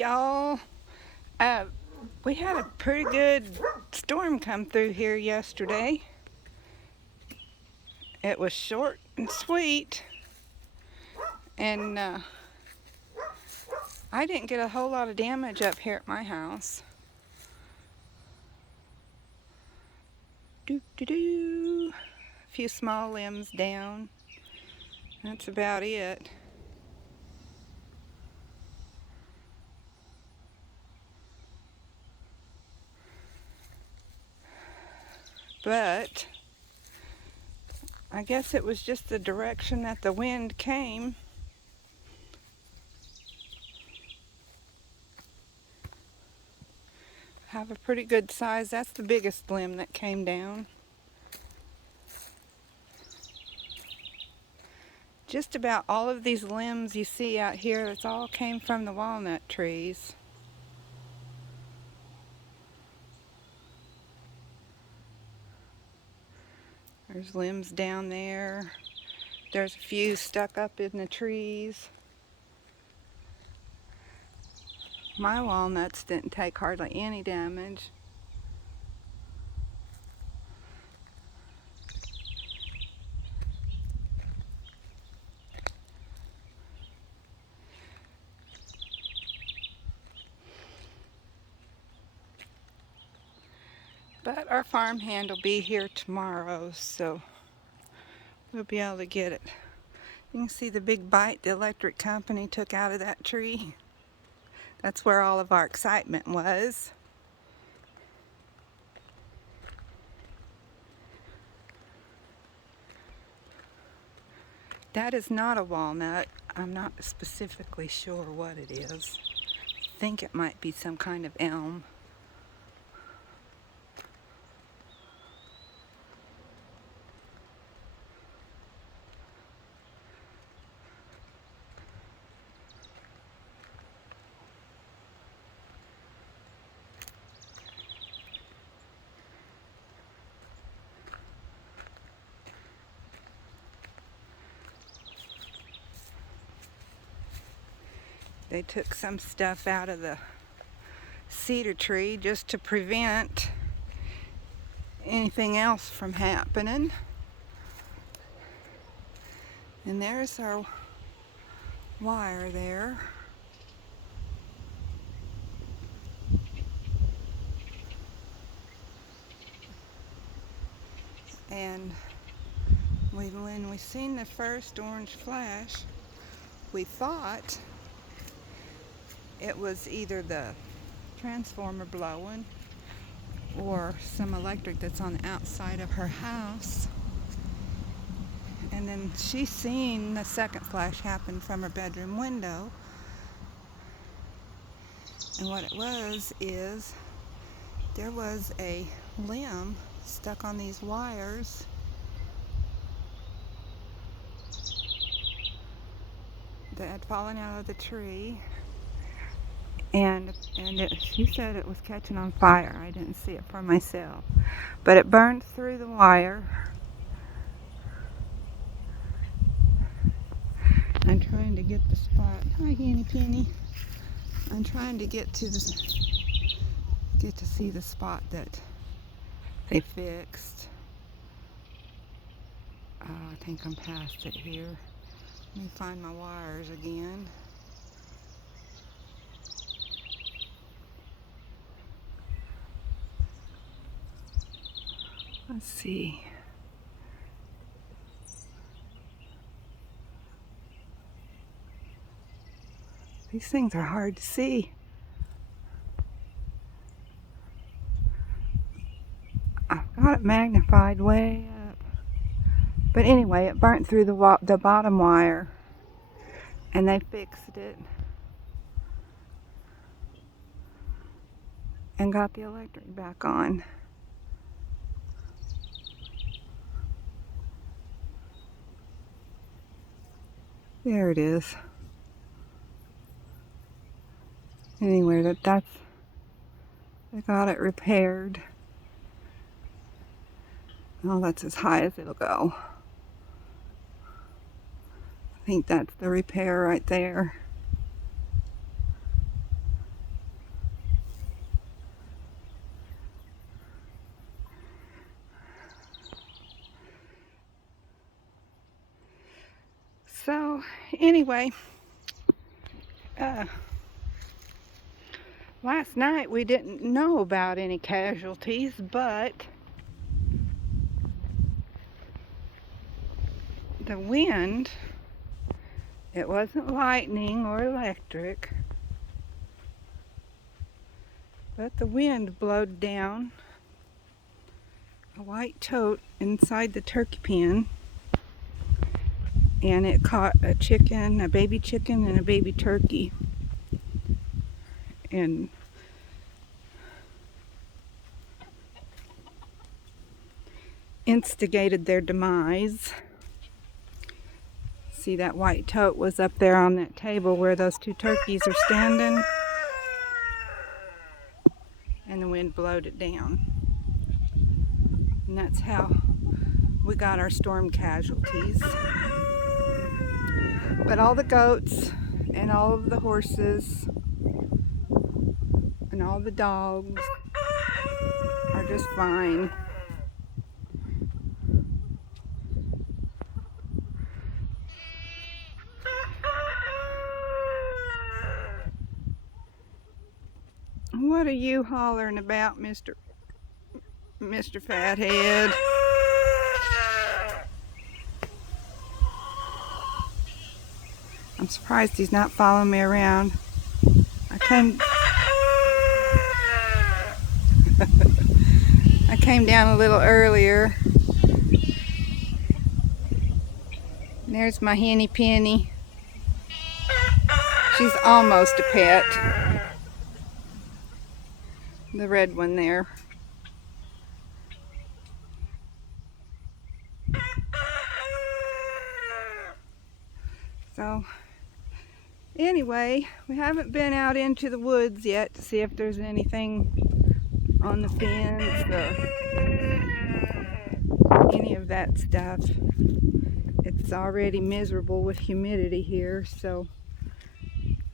y'all. Uh, we had a pretty good storm come through here yesterday. It was short and sweet, and I didn't get a whole lot of damage up here at my house. Doo doo doo. A few small limbs down. That's about it. But I guess it was just the direction that the wind came. Have a pretty good size. That's the biggest limb that came down. Just about all of these limbs you see out here, it's all came from the walnut trees. There's limbs down there. There's a few stuck up in the trees. My walnuts didn't take hardly any damage. But our farmhand will be here tomorrow, so we'll be able to get it. You can see the big bite the electric company took out of that tree. That's where all of our excitement was. That is not a walnut. I'm not specifically sure what it is. I think it might be some kind of elm. They took some stuff out of the cedar tree just to prevent anything else from happening. And there's our wire there. And when we seen the first orange flash, we thought it was either the transformer blowing or some electric that's on the outside of her house. And then she seen the second flash happen from her bedroom window. And what it was is there was a limb stuck on these wires that had fallen out of the tree. And she said it was catching on fire. I didn't see it for myself. But it burned through the wire. I'm trying to get the spot. Hi, Henny Penny. I'm trying to get to see the spot that they fixed. I think I'm past it here. Let me find my wires again. Let's see. These things are hard to see. I've got it magnified way up. But anyway, it burnt through the bottom wire, and they fixed it and got the electric back on. There it is. Anyway, they got it repaired. Oh, that's as high as it'll go. I think that's the repair right there. So anyway, last night we didn't know about any casualties, but the wind, it wasn't lightning or electric, but the wind blowed down a white tote inside the turkey pen, and it caught a chicken, a baby chicken, and a baby turkey, and instigated their demise. See, that white tote was up there on that table where those two turkeys are standing, and the wind blowed it down. And that's how we got our storm casualties. But all the goats and all of the horses and all the dogs are just fine. What are you hollering about, Mr. Fathead? I'm surprised he's not following me around. I came down a little earlier. And there's my Henny Penny. She's almost a pet. The red one there. So anyway, we haven't been out into the woods yet to see if there's anything on the fence or any of that stuff. It's already miserable with humidity here, so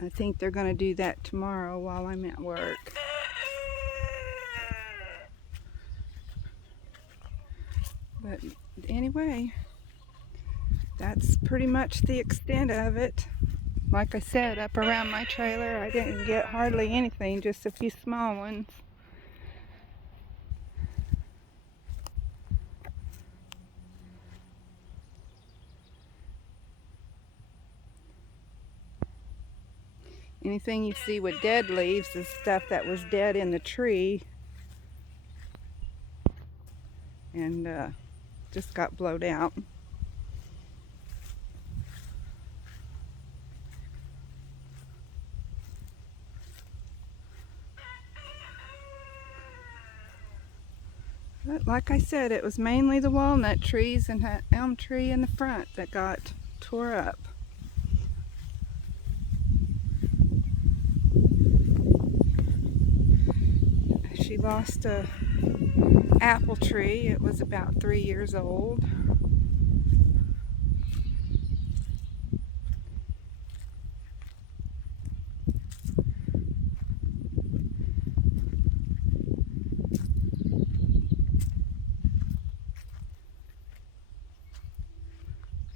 I think they're going to do that tomorrow while I'm at work. But anyway, that's pretty much the extent of it. Like I said, up around my trailer, I didn't get hardly anything, just a few small ones. Anything you see with dead leaves is stuff that was dead in the tree and just got blowed out. But like I said, it was mainly the walnut trees and that elm tree in the front that got tore up. She lost a apple tree. It was about 3 years old.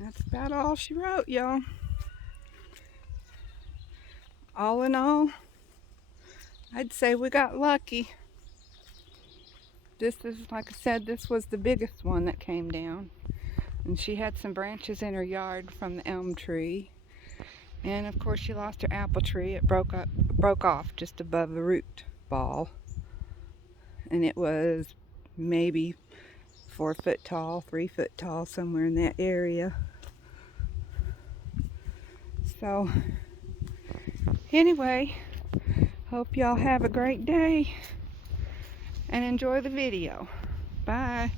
That's about all she wrote, y'all. All in all, I'd say we got lucky. This is, like I said, this was the biggest one that came down. And she had some branches in her yard from the elm tree. And of course she lost her apple tree. It broke off just above the root ball. And it was maybe 4 foot tall, 3 foot tall, somewhere in that area. So anyway, hope y'all have a great day and enjoy the video. Bye.